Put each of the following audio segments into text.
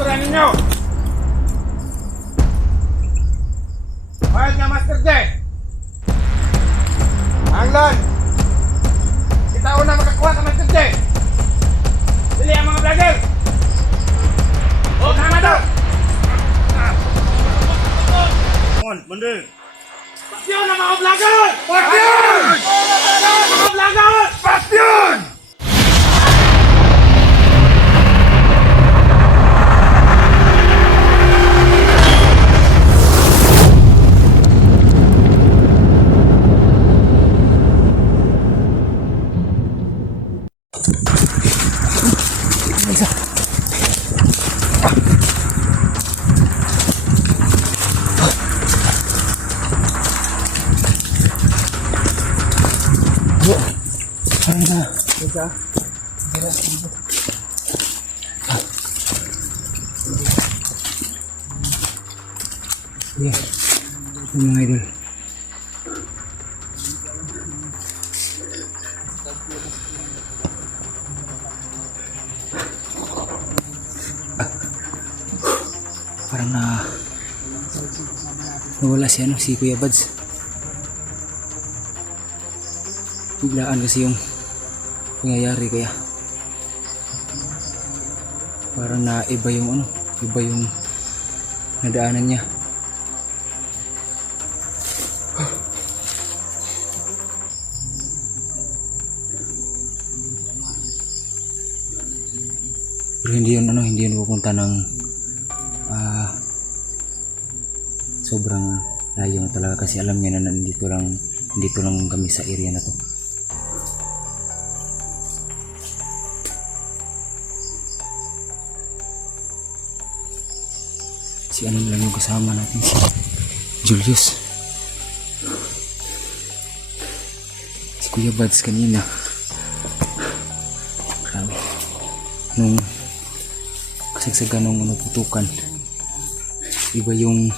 istorya ninyo. Bayad nga, Master J. Anglan. Kita una makakuha ka, Master J. Dili ang mga vlogger. Tama daw. Bunding. Pasyon ang mga vlogger! Pasyon! Mga vlogger! Pasyon! Yeah, mga idol. Parang nawala si Kuya Bads. Biglaan kasi yung nangyayari, kaya parang iba yung nadaanan niya. Pero hindi yun pupunta ng sobrang layo na talaga, kasi alam niya na nandito lang kami sa area na to. Si ano lang yung kasama natin, si Julius. Si Kuya Bads kanina. Grabe. Nung kasagsagan ng putukan, iba yung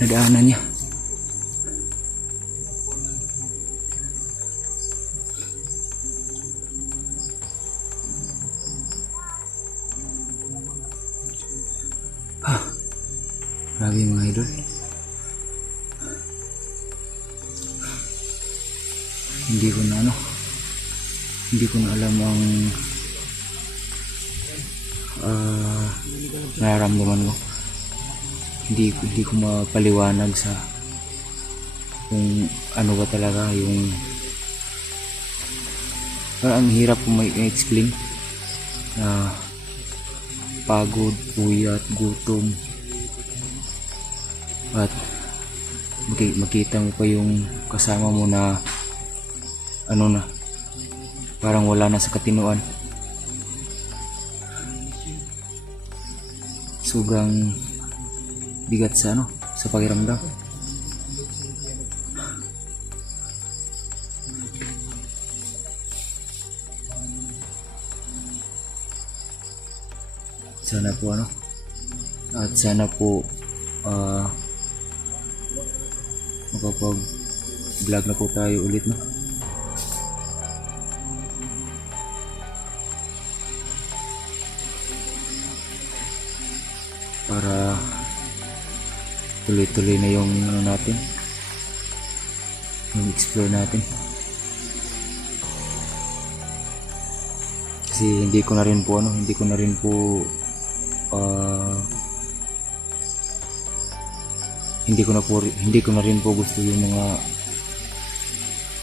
nadaanan niya. Grabe mga idol. Hindi ko na alam ang nararamdaman ko. Hindi ko mapaliwanag sa kung ano ba talaga yung parang ang hirap ko ma-explain na pagod, puyat, gutom, at makita mo pa yung kasama mo na parang wala na sa katinuan. Sobrang bigat sa pakiramdam. Sana po makapag-vlog na po tayo ulit, no? Para tuloy-tuloy na yung natin, yung explore natin. Kasi hindi ko na rin po gusto yung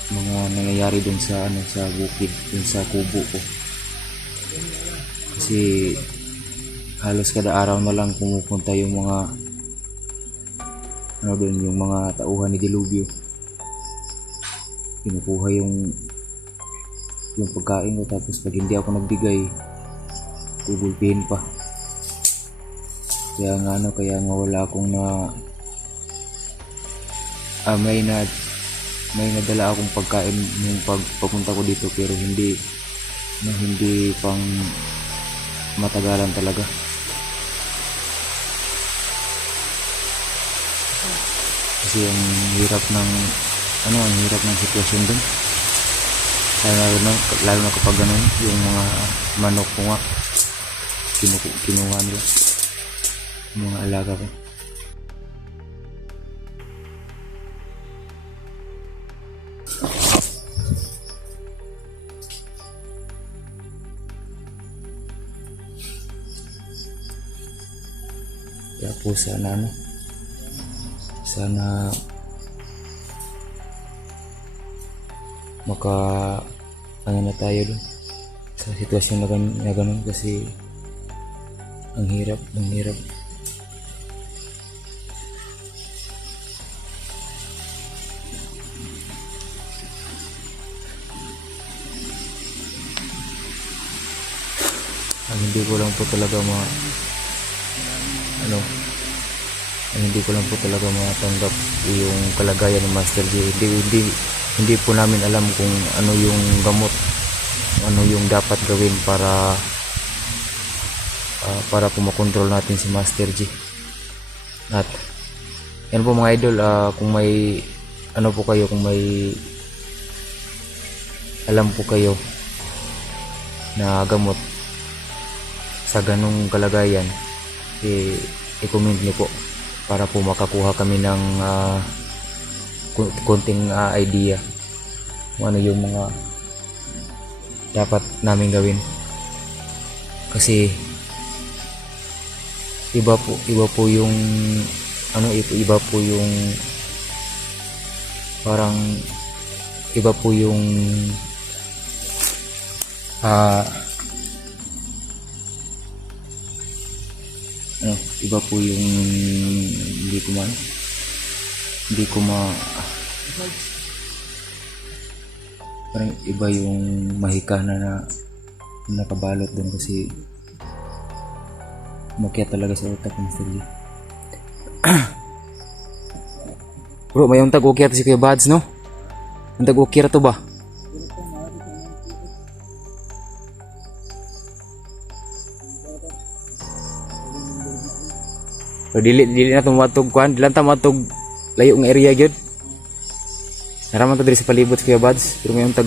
mga nangyayari dun sa bukid, dun sa kubo ko. Kasi halos kada araw na lang pumupunta yung mga yung mga tauhan ni Dilubyo. Kinukuha yung pagkain ko, tapos pag hindi ako nagbigay, gugulpihin pa. Kaya nga wala akong may nadala akong pagkain nung pagpunta ko dito, pero hindi pang matagalan talaga. Kasi ang hirap ng sitwasyon dun. Lalo na kapag yung mga manok ko nga kinuha nila. Mga alaga ko. Kaya po sana ano na tayo dun sa sitwasyon na ganun kasi ang hirap. Ang hindi ko lang po talaga matanggap yung kalagayan ng Master J. Hindi po namin alam kung ano yung gamot, ano yung dapat gawin para po makontrol natin si Master J. At yan po mga idol, kung may ano po kayo, kung may alam po kayo na gamot sa ganung kalagayan, i-comment niyo po para po makakuha kami ng konting idea kung ano yung mga dapat namin gawin. Kasi iba po yung parang iba po yung iba po yung hindi ko parang iba yung mahikana na nakabalot doon kasi umakyat talaga sa utak ng Mr. J. Bro, may untag ukyat si Kuya Bads, no? Untag ukyat to ba? So, dili na tumatog kuan, dili ta matog layo ng area gyud. Naraman to diri sa palibot Kuya Bads, pero may untag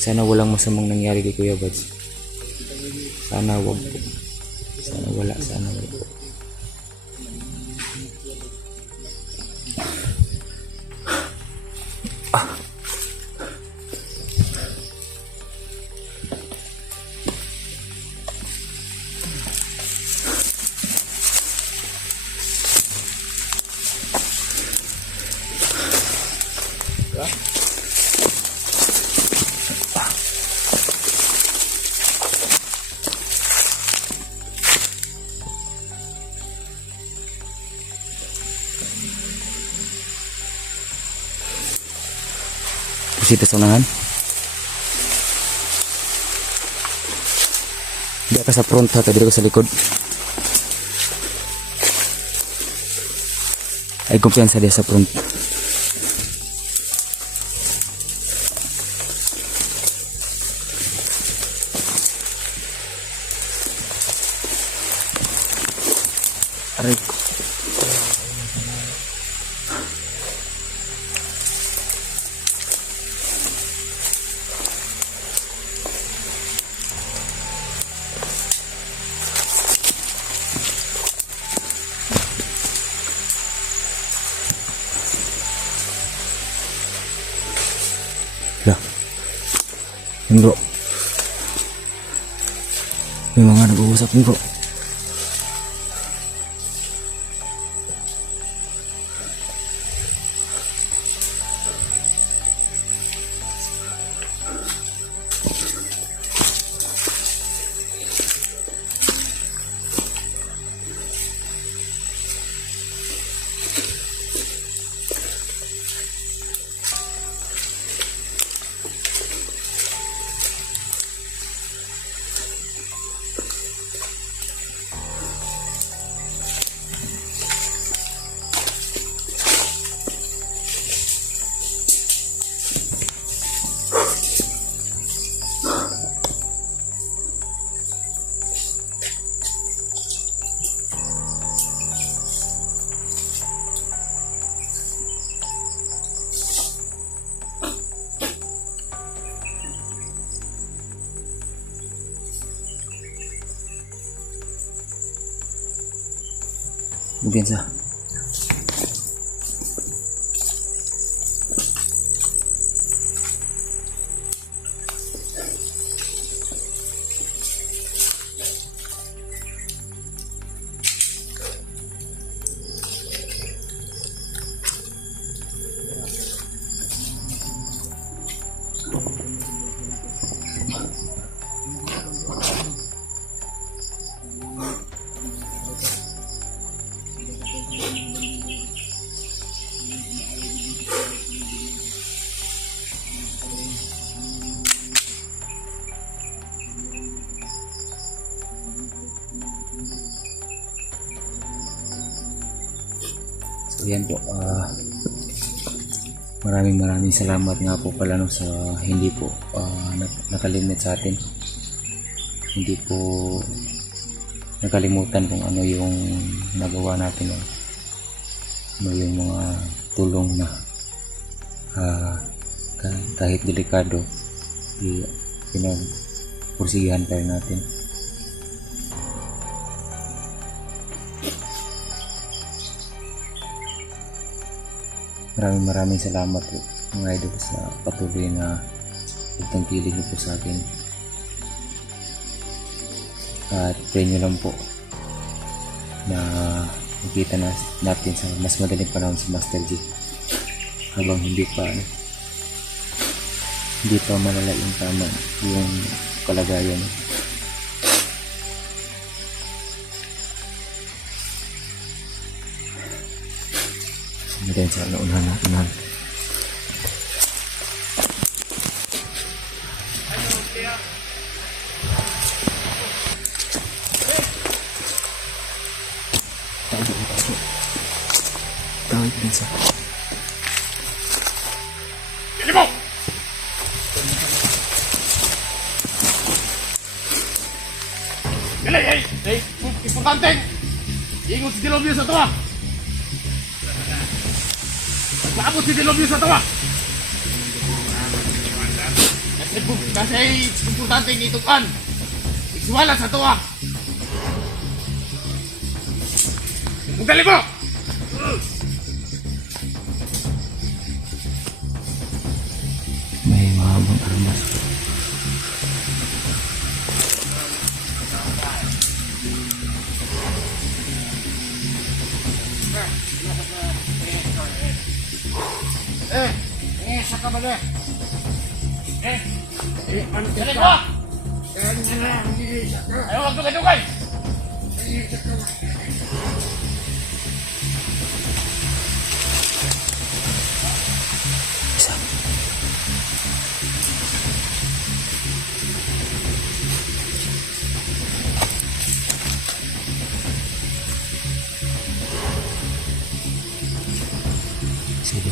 sana walang masamang nangyari kay Kuya Bads. Sana wag po. Sana wala po. Dito sa unahan. Di ka sa front ha, dito ka sa likod. Ay kumpiyansa dia sa front. Aray ko. Yun bro, yung mga nag-uusap yun bro. Bugensa. So yan po, maraming salamat nga po pala no, sa hindi po nakalimit sa atin. Hindi po nakalimutan kung ano yung nagawa natin, ano yung mga tulong na kahit delikado pinagpursigihan pa rin natin. Maraming salamat po mga idol sa patuloy na pagtangkilik niyo po sa akin. At pray nyo lang po na makita natin sa mas madaling panahon si Master G habang hindi pa malala yung tama yung kalagayan. Sumunod sa naunahan natin. Tawag din sa Pili mo! Dali, importante! Ingot si Dilobio sa tawa! Maabot si Dilobio sa tawa! Kasi importante ngitukan! Isuwala sa tawa! Dali mo! may mahabang armas. Saka ba na? Ano ka? Ayaw, wag dugay-dugay! Isa. Sige.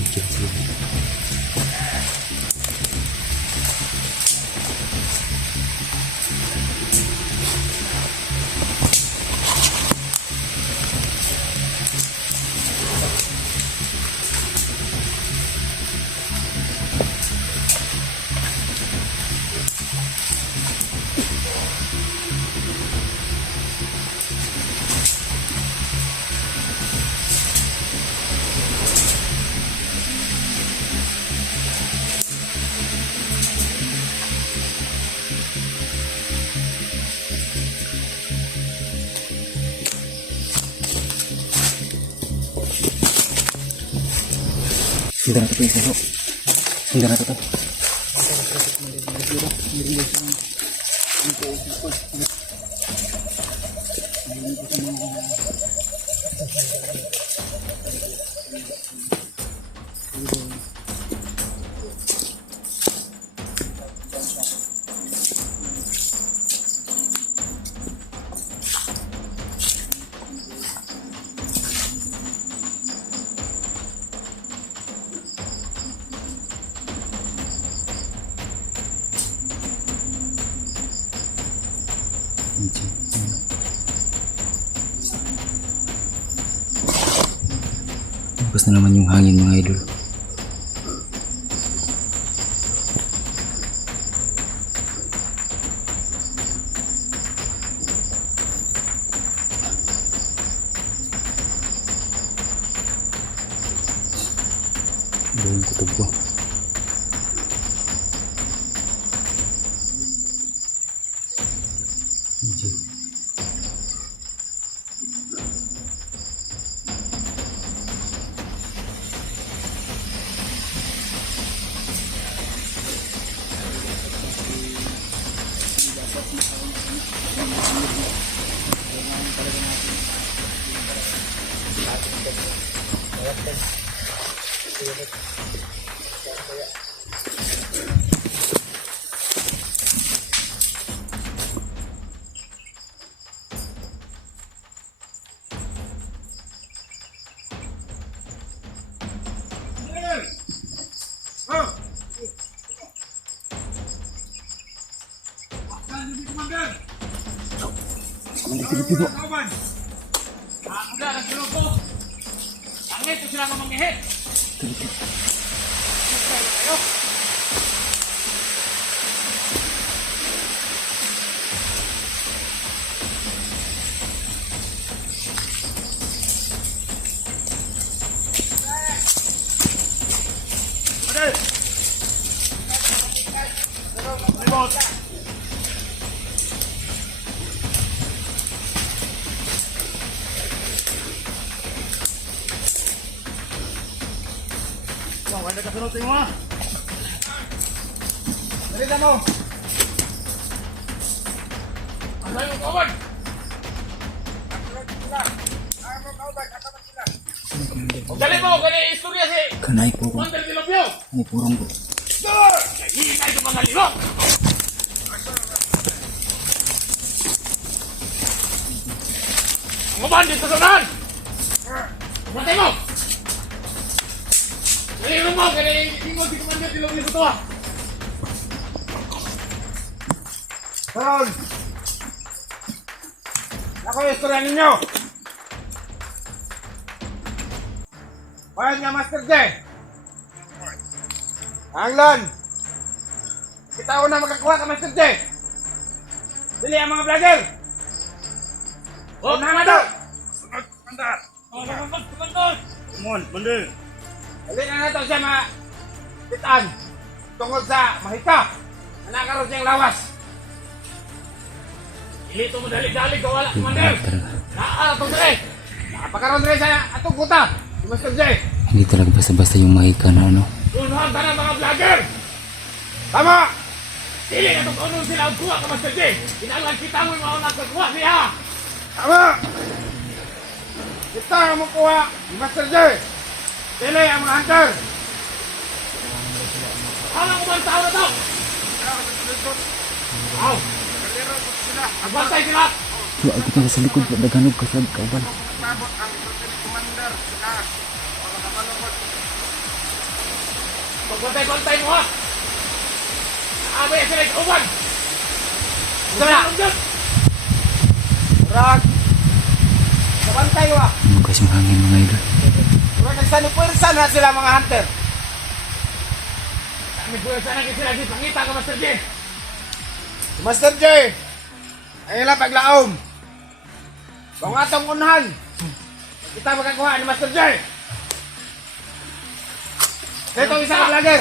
Sundan natin yung salo. Sundan natin ito. Bukas na naman yung hangin mga idol. Ito yung kutob ko. Medyo. Oh! Saan yung komandan? Kauban! Ako na, nagsulong ko! Angit, kung sila mamangihit! Tayo! Padel! Remote! Wah, ada kasunod mo ha. Dali na mo. Ano yung kawan? Dali mo, gali istorya si Kanay po ko. Mandel Dilopio. Ay, purong ko. Sir! Hihingay ka mga liro. Ang uban dito sa unahan. Matay mo. Dali mo, gali ingo si Mandel Dilopio sa tuwa. Karon! Ako yung istorya ninyo! Bayan nga, Master J! Anglan! Kita ko na makakuha ka, Master J! Dili ang mga vlogger! Unahan na daw! Sunod, mandar! Sunod! Kumon, mandar! Dali na nato siya makitaan tungkol sa mahika na nakaroon siyang lawas. Ilito mo dalig-dalig ka wala, Commander! Naaalatong dali! Nakapakaroon rin sa atong kuta! Si Master J! Hindi talaga basta-basta yung mahika na ano. Unahan ka ng mga vlogger! Tama! Dili na itong unong sila ang kuha ka, Master J! Kinalang kita mo yung mga nagkakuha siya! Tama! Kita ang kuha ni Master J! Dili ang mga hunter! Alam ko ba ang tao na ito? Aw! Agbantay sila! Wala ako ka sa likod. Naganog ka sa kauban. Magbantay-bantay mo ha! Naabay sila yung kauban! Sila! Rag! Nabantay mo ha! Ano kasi yung hangin mga idol? Kung nagsanipwersa na sila mga hunter! Nagsanipwersa na sila di pangita ka, Master J! Master J! Ayun lang paglaom! Kung atong unahan! Kita makakuha ni Master J! Ito isang vlogger!